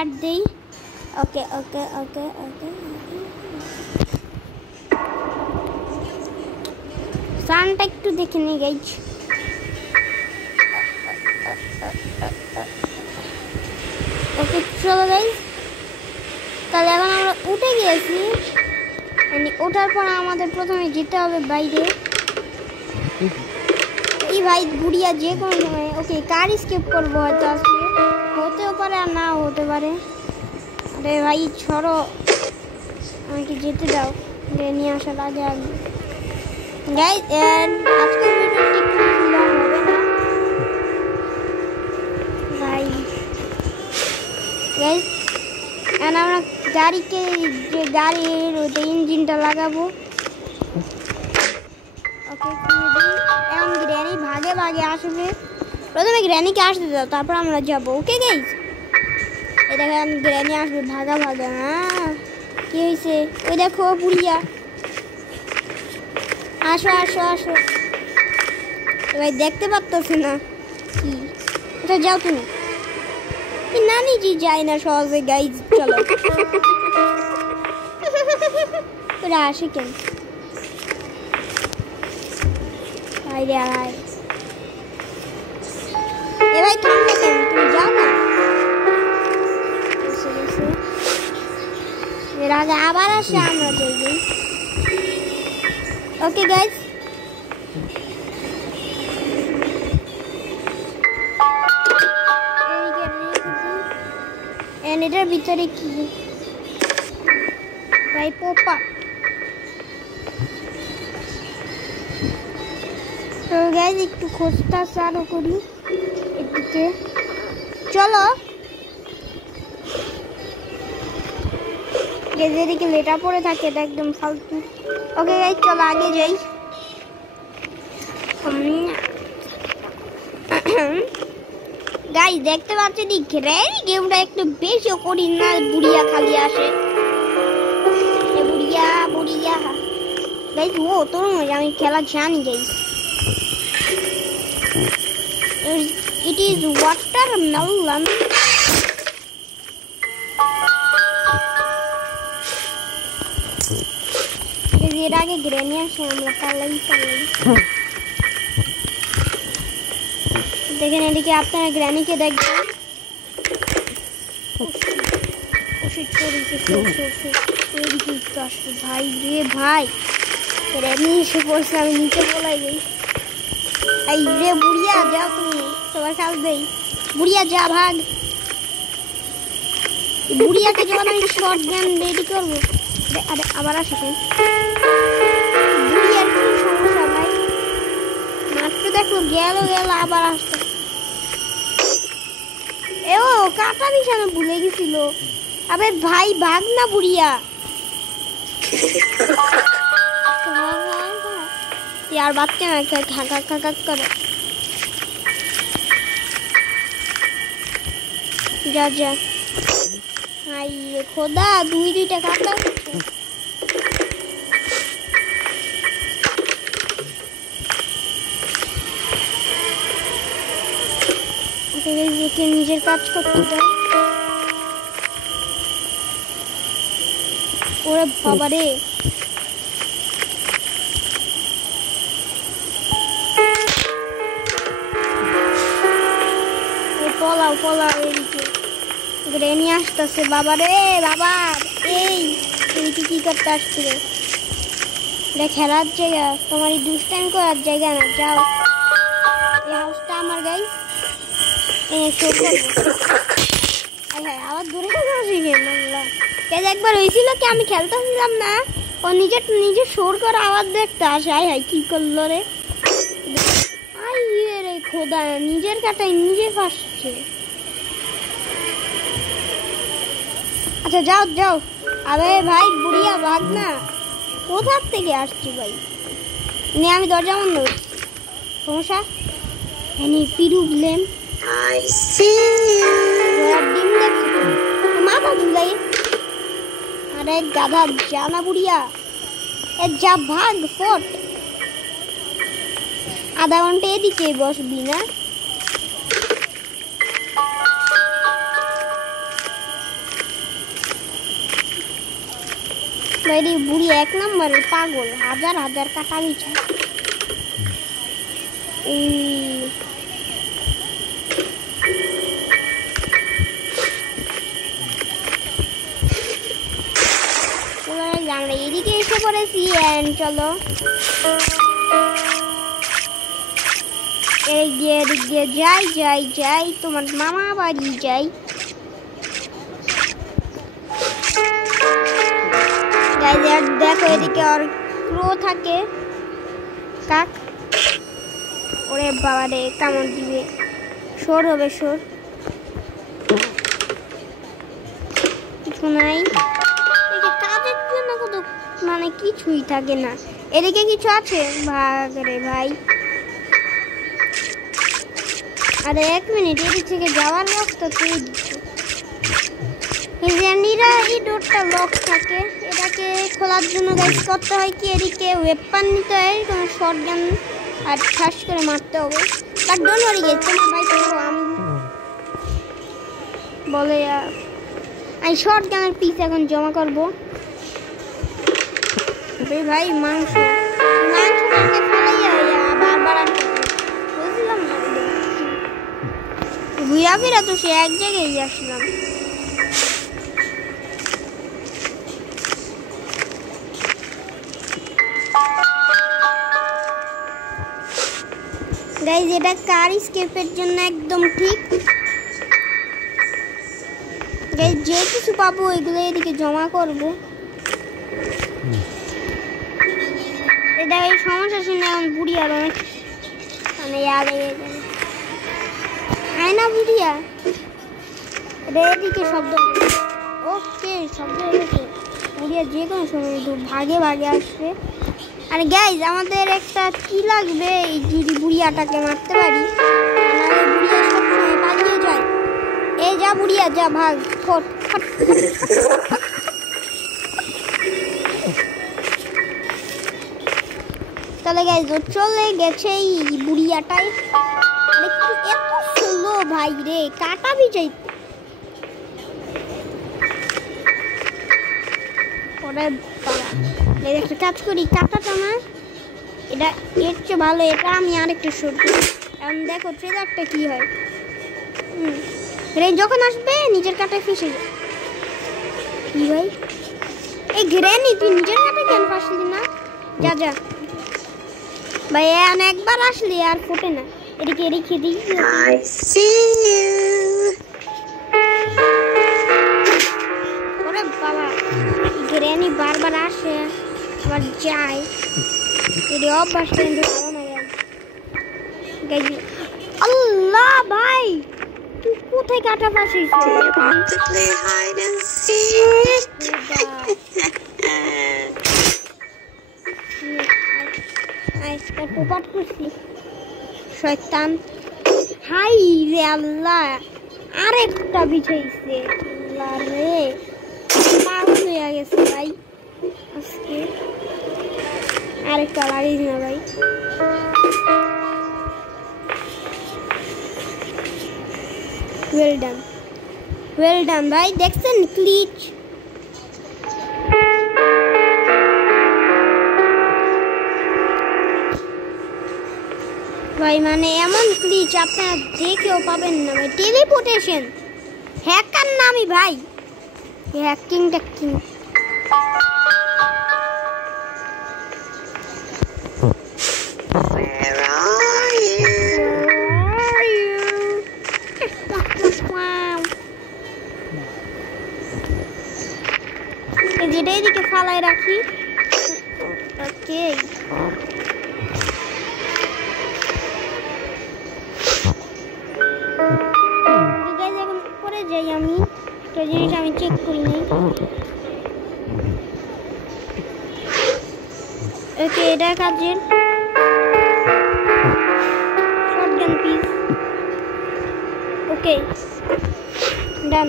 Start দেই। ওকে ওকে ওকে ওকে সানটা একটু দেখে নিই গাইজ। ওকে চলো গাইজ, তাহলে এখন আমরা উঠে গিয়েছি। ওঠার পর আমাদের প্রথমে যেতে হবে বাইরে। এই ভাই বুড়িয়া যে কোনো সময় ওকে কার স্কেপ করবো, হয়তো আসলে হতেও পারে আর নাও হতে পারে। আরে ভাই ছড়ো, আমাকে যেতে দাও নিয়ে আসার আগে আগে। গাইজ আজকের ভিডিওটি একটু লং হবে না ভাই। গাইজ আমরা গাড়িকে যে গাড়ির ওটা ইঞ্জিনটা লাগাবো। ওকে এখন গ্র্যানি ভাগে ভাগে আসবে, প্রথমে গ্র্যানিকে আসতে দাও তারপর আমরা যাবো। ওকে গাইজ এই দেখেন গ্র্যানি আসবে ভাগা ভাগা। হ্যাঁ কি হয়েছে ওই দেখো বুড়িয়া, আসো আসো আসো। ভাই দেখতে পারতেছে না কি, এটা যাও তুমি। না নিজে যায় না সহজে গাইজ, চলো তোরা আসে কেন বাইরে আয়। এ ভাই থামবে কেন, তুমি যাও না। এর আগে আবার আসে আমরা যাই। ওকে গাইজ এটার ভিতরে কি ভাই পোপা। তো গাইজ একটু খোঁজটা চালু করি এদিকে, চলো যেদিকে লেটা পড়ে থাকে এটা একদম ফালতু। ওকে গাইজ চলো আগে যাই। গাইজ দেখতে পাচ্ছি গেমটা একটু বেশি করি না, বুড়িয়া খালি আসে বুড়িয়া বুড়িয়া। গাইজ ও তোর মজা আমি খেলা জানি গাইজ। It is watermelon. এর আগে গ্রেনি আসে আমরা পালাই। দেখেন এদিকে আপনারা গ্র্যানিকে দেখবেন। ভাই রে ভাই গ্র্যানি এসে পড়ছে, আমি নিচে পলাই যাই। এই রে বুড়িয়া যাও তুমি, সবার কাজ দেই। বুড়িয়া যা ভাগ। বুড়িয়াকে যখন আমি শর্ট গান রেডি করবো, আরে আবার আসে বুড়িয়ার কি সমস্যা ভাই, মাত্র দেখো গেল আবার আসতে। ও কাটা বিছানা ভুলে গেছিল। আবে ভাই ভাগ না বুড়িয়া। यार বাচ্চা না খাকা খাকা করে যা যা। হাই খোদা দুইটা কাকা। ওকে নিজের কাজ করতে দাও। ওরে বাবা রে পলাও পলাও এদিকে গ্রেনি আসতেছে। বাবা রে বাবা, এই তুমি কি করতে আসছিল? এটা খেলার জায়গা, তোমার এই দুষ্টাইম করার জায়গা না, যাও। এই হাউসটা আমার গাই আবার দূরে একবার হয়েছিল কি আমি খেলতেছিলাম না, ও নিজে সুর করে আওয়াজ দেখতে আসে। আয় হাই কি করলো রে, রে খোদা নিজের কাটায় নিজে ফাঁসছে। আচ্ছা যাও যাও। আরে ভাই বুড়িয়া ভাগ না, কোথার থেকে আসছি ভাই। নে আমি দরজা বন্ধ করছি, সমস্যা পিরু ব্লেম ডিম দেখছি মাথা ঝুলাই। আরে গাধা জানা বুড়িয়া এ যা ভাগ ফট। আধা ঘন্টা এদিকে বসবি না? এদি বুড়ি এক নম্বরের পাগল, হাজার হাজার কাটা বিছা। আমরা এদিকে এসে পড়েছি। চলো এদিক দিয়ে যাই যাই যাই, তোমার মামা বাড়ি যাই। দেখো এদিকে আর ক্রো থাকে, কাক। ওরে বাবা রে, কামড় দিবে, সর হবে সর, কিছু নাই। কাজের জন্য কত মানে কিছুই থাকে না। এদিকে কিছু আছে, ভাগ রে ভাই। আরে 1 মিনিট, এদিক থেকে যাওয়ার রাস্তা তুই এই ডোরটা লক থাকে। এটাকে খোলার জন্য গাইস করতে হয় কি, এদিকে ওয়েপন নিতে হয়, কোনো শটগান, আর ঠাস করে মারতে হবে। বাট ডোন্ট ওয়ারি গাইস, তোমার ভাই তো আমি বলে আমি শটগানের পিস এখন জমা করব। ভাই মাংসটাকে ফেলাইয়া বারবার বুঝলাম না, ঘুরা ফিরা তো সে এক জায়গায় আসলাম। গাইস এটা কার স্কেপের জন্য একদম ঠিক। গাইস যে কিছু পাবো এগুলো এদিকে জমা করব। এটা এই সমস্যা শুনে এখন বুড়ি আর অনেক মানে আয়না বুড়িয়া এটা এদিকে শব্দ। ওকে শব্দ এসেছে, বুড়িয়া যে কোনো সময় ভাগে ভাগে আসবে। আর গাইজ আমাদের একটা কি লাগবে, যদি বুড়িয়াটাকে মারতে পারি, নাহলে বুড়িয়া সবসময় পালিয়ে যায়। এই যা বুড়িয়া যা, ভাগ, ফট ফট। তাহলে গাইজ ও চলে গেছে এই বুড়িয়াটাই। এত স্লো ভাই রে, কাটা বিজয়। একটা কাজ করি, কাটাটা না, এটা এর চেয়ে ভালো, এটা আমি আরেকটা শুট করি। এখন দেখো ট্রেলারটা কি হয়। যখন আসবে নিজের কাটায় ফেসে যায়। কি ভাই এই গ্রেনি, তুই নিজের কাটায় কেন ফাঁসলি না? যা যা ভাই, একবার আসলি আর ফোটে না। এদিকে রেখে দিই। ওরে বাবা, গ্রেনি বারবার আসে আবার যায়, এর অভ্যাস কিন্তু ভালো না। আল্লাহ ভাই, তুই কোথায় কাটা ফাঁসিস? টোপাট করছি শয়তান। হাই রে আল্লাহ, আরেকটা বিছাইছে। আল্লাহ রে, পাগল হয়ে গেছে ভাই আজকে। আরেকটা লাগিস না ভাই। ওয়েল ডান ভাই, দেখছেন ক্লিচ? ভাই মানে এমন ক্লিচ আপনারা দেখেও পাবেন না ভাই। টেলিপোর্টেশন হ্যাকার নামি ভাই, হ্যাকিং ট্যাকিং। যেটা এদিকে ফালাই রাখি। ওকে যাই, আমি একটা জিনিস আমি চেক করি নি। ওকে এটা কাজের শটগান পিস। ওকে ডান।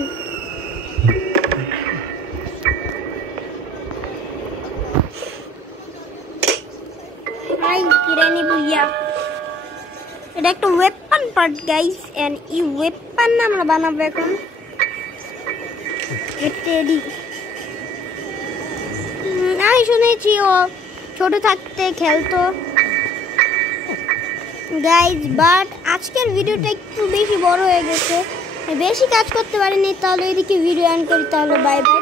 হাই কিরানি বুইয়া, এটা একটা ওয়েপন পার্ট গাইস, এন্ড এই ওয়েপন আমরা বানাবো এখন। আমি শুনেছি ও ছোট থাকতে খেলতো গাইজ, বাট আজকের ভিডিওটা একটু বেশি বড় হয়ে গেছে, বেশি কাজ করতে পারিনি। তাহলে এদিকে ভিডিও এন্ড করি, তাহলে বাই বাই।